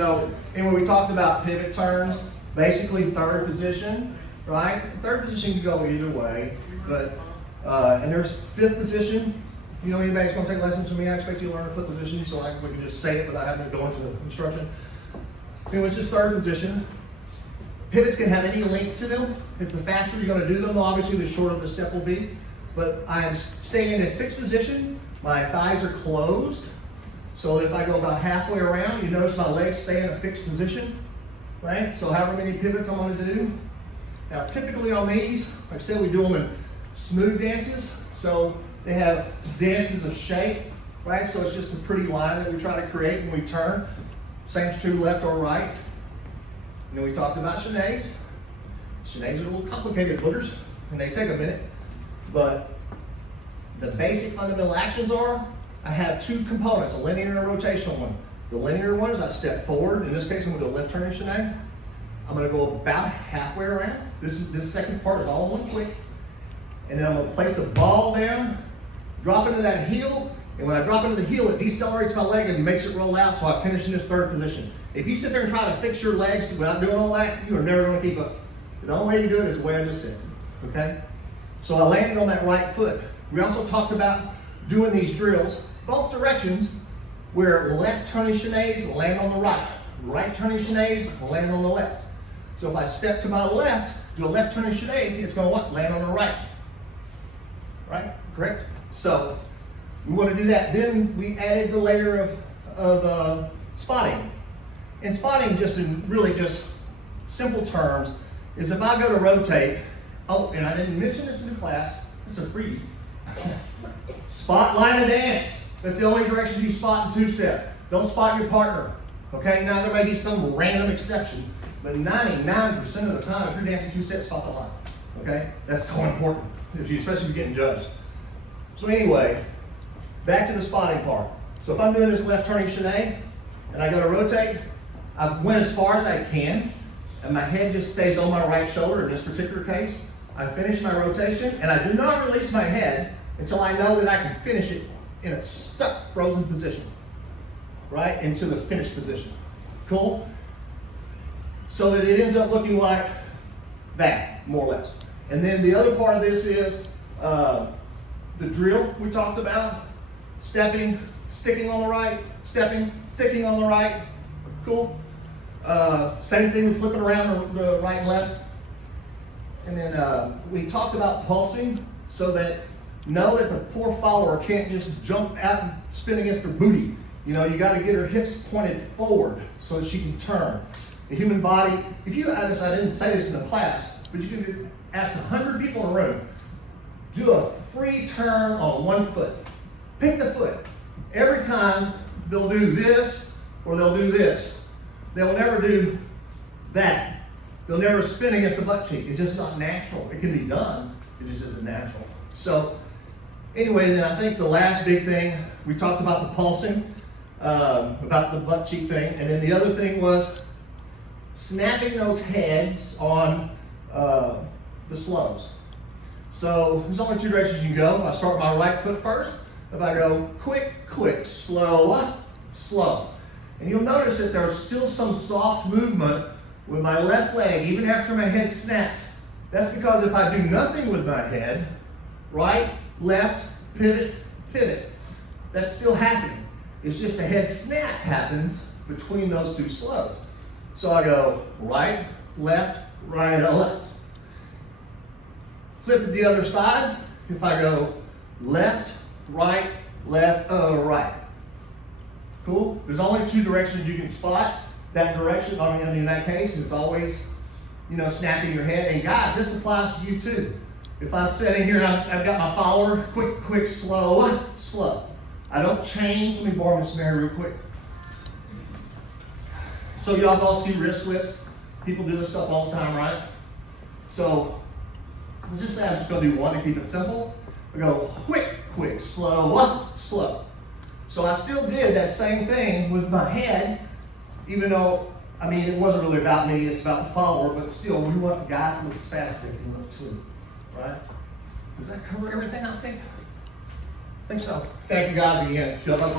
So, anyway, we talked about pivot turns, basically third position, right? Third position can go either way, but, and there's fifth position. You know, anybody's gonna take lessons from me, I expect you to learn a foot position, so we can just say it without having to go into the instruction. Anyway, it's just third position. Pivots can have any length to them. If the faster you're gonna do them, obviously the shorter the step will be. But I'm staying in this fixed position, my thighs are closed. So if I go about halfway around, you notice my legs stay in a fixed position, right? So however many pivots I'm gonna do. Now typically on these, like I said, we do them in smooth dances. So they have dances of shape, right? So it's just a pretty line that we try to create when we turn. Same's true left or right. And then we talked about chenets. Chenets are a little complicated boogers, and they take a minute. But the basic fundamental actions are, I have two components, a linear and a rotational one. The linear one is I step forward. In this case, I'm going to do a left turning chenet. I'm going to go about halfway around. This second part is all in one quick. And then I'm going to place the ball down, drop into that heel, and when I drop into the heel, it decelerates my leg and makes it roll out, so I finish in this third position. If you sit there and try to fix your legs without doing all that, you are never going to keep up. The only way you do it is the way I just said, okay? So I landed on that right foot. We also talked about doing these drills, both directions, where left turning chenets land on the right turning chenets land on the left. So if I step to my left, do a left turning chenet, it's going to what? Land on the right. Right? Correct? So we want to do that. Then we added the layer of spotting. And spotting, just in really just simple terms, is if I go to rotate, oh, and I didn't mention this in the class, it's a freebie. Spot, line, and dance. That's the only direction you spot in two-step. Don't spot your partner. Okay? Now there may be some random exception, but 99% of the time, if you're dancing two-step, spot the line. Okay? That's so important, especially if you're getting judged. So anyway, back to the spotting part. So if I'm doing this left turning chenet, and I go to rotate, I went as far as I can, and my head just stays on my right shoulder in this particular case. I finish my rotation, and I do not release my head until I know that I can finish it in a stuck, frozen position, right, into the finished position. Cool? So that it ends up looking like that, more or less. And then the other part of this is the drill we talked about. Stepping, sticking on the right, stepping, sticking on the right. Cool? Same thing with flipping around the right and left. And then we talked about pulsing, so that know that the poor follower can't just jump out and spin against her booty. You know, you got to get her hips pointed forward so that she can turn. The human body, if you, I didn't say this in the class, but you can ask 100 people in a room, do a free turn on one foot. Pick the foot. Every time they'll do this or they'll do this. They'll never do that. They'll never spin against the butt cheek. It's just not natural. It can be done. It just isn't natural. So anyway, then I think the last big thing, we talked about the pulsing, about the butt cheek thing, and then the other thing was snapping those heads on the slows. So there's only two directions you can go. If I start with my right foot first, if I go quick, quick, slow, slow. And you'll notice that there's still some soft movement with my left leg, even after my head snapped. That's because if I do nothing with my head, right, left, pivot, pivot, that's still happening. It's just a head snap happens between those two slows. So I go right, left, left. Flip it the other side. If I go left, right, right. Cool? There's only two directions you can spot. That direction, in that case, is always, snapping your head. And guys, this applies to you too. If I'm sitting here and I've got my follower, quick, quick, slow, slow. I don't change. Let me borrow this mirror real quick. So y'all all see wrist slips. People do this stuff all the time, right? So let's just say I'm just going to do one to keep it simple. I go quick, quick, slow, slow. So I still did that same thing with my head, even though, it wasn't really about me, it's about the follower, but still, we want the guys to look as fast as they can look too, right? Does that cover everything, I think? I think so. Thank you guys again. You're awesome.